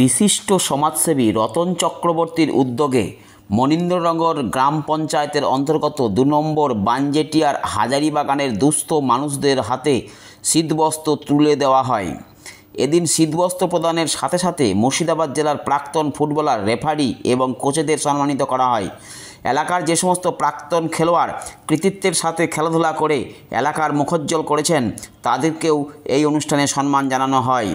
বিশিষ্ট সমাজসেবী রতন চক্রবর্তীর উদ্যোগে মনীন্দ্রনগর গ্রাম পঞ্চায়েতের অন্তর্গত ২ নম্বর বানজেটিয়ার হাজারিবাগানের দুস্থ মানুষদের হাতে শীতবস্ত্র তুলে দেওয়া হয়। এদিন শীতবস্ত্র প্রদানের সাথে সাথে মুর্শিদাবাদ জেলার প্রাক্তন ফুটবলার, রেফারি এবং কোচেদের সম্মানিত করা হয়। এলাকার যে সমস্ত প্রাক্তন খেলোয়াড় কৃতিত্বের সাথে খেলাধুলা করে এলাকার মুখোজ্জ্বল করেছেন তাদেরকেও এই অনুষ্ঠানে সম্মান জানানো হয়।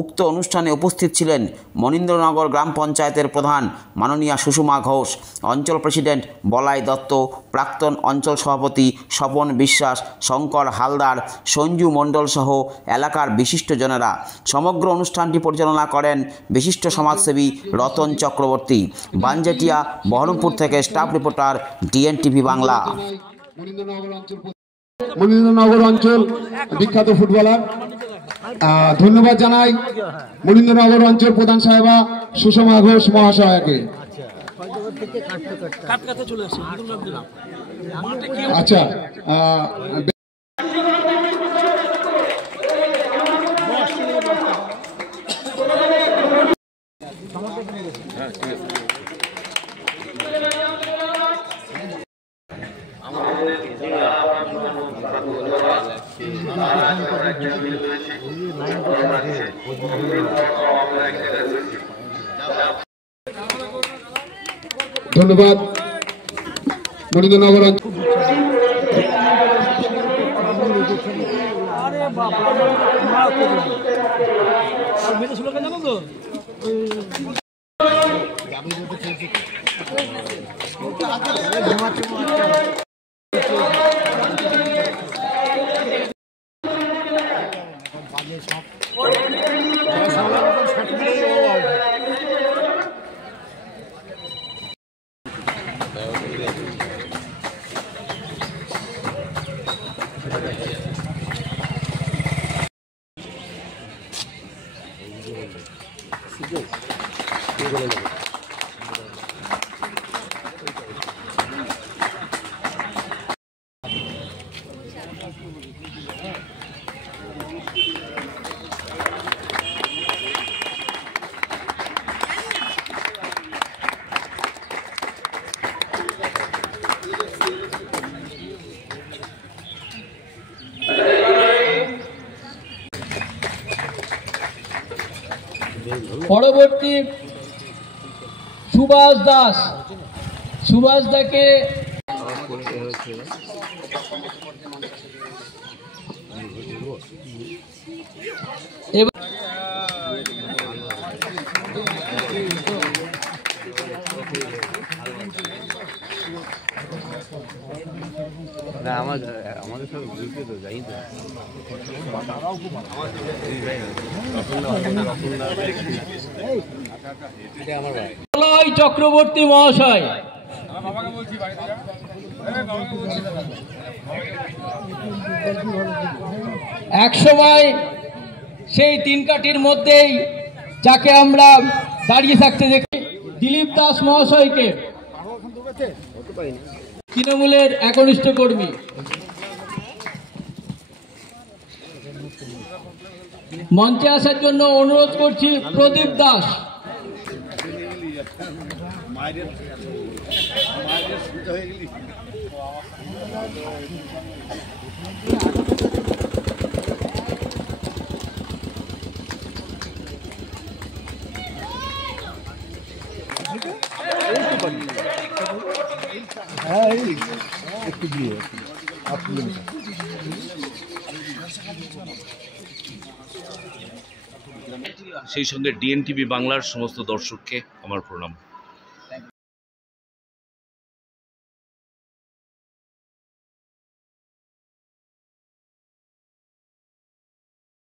উক্ত অনুষ্ঠানে উপস্থিত ছিলেন মনীন্দ্রনগর গ্রাম পঞ্চায়েতের প্রধান মাননীয়া সুষমা ঘোষ, অঞ্চল প্রেসিডেন্ট বলাই দত্ত, প্রাক্তন অঞ্চল সভাপতি স্বপন বিশ্বাস, শঙ্কর হালদার, সঞ্জু মণ্ডল সহ এলাকার বিশিষ্টজনেরা। সমগ্র অনুষ্ঠানটি পরিচালনা করেন বিশিষ্ট সমাজসেবী রতন চক্রবর্তী। বানজেটিয়া, বহরমপুর থেকে স্টাফ রিপোর্টার, ডিএনটিভি বাংলা। মনীন্দ্রনগর অঞ্চল বিখ্যাত ফুটবলার, ধন্যবাদ জানাই মনীন্দ্রনগর অঞ্চল প্রধান সাহেবা সুষমা ঘোষ মহাশয়কে। আচ্ছা, ধন্যবাদ মনীন্দ্রনগর পরবর্তী সুভাষ দাস, সুভাষ দাকে আমাদের সব ঘুরতে তো যাই তো বলাই চক্রবর্তী মহাশয়, এক সময় সেই তিন কাঠির মধ্যেই যাকে আমরা দাঁড়িয়ে থাকতে দেখি, দিলীপ দাস মহাশয়কে, তৃণমূলের একনিষ্ঠ কর্মী। মঞ্চে আসার জন্য অনুরোধ করছি প্রদীপ দাস। সেই সঙ্গে ডিএনটিভি বাংলার সমস্ত দর্শককে আমার প্রণাম।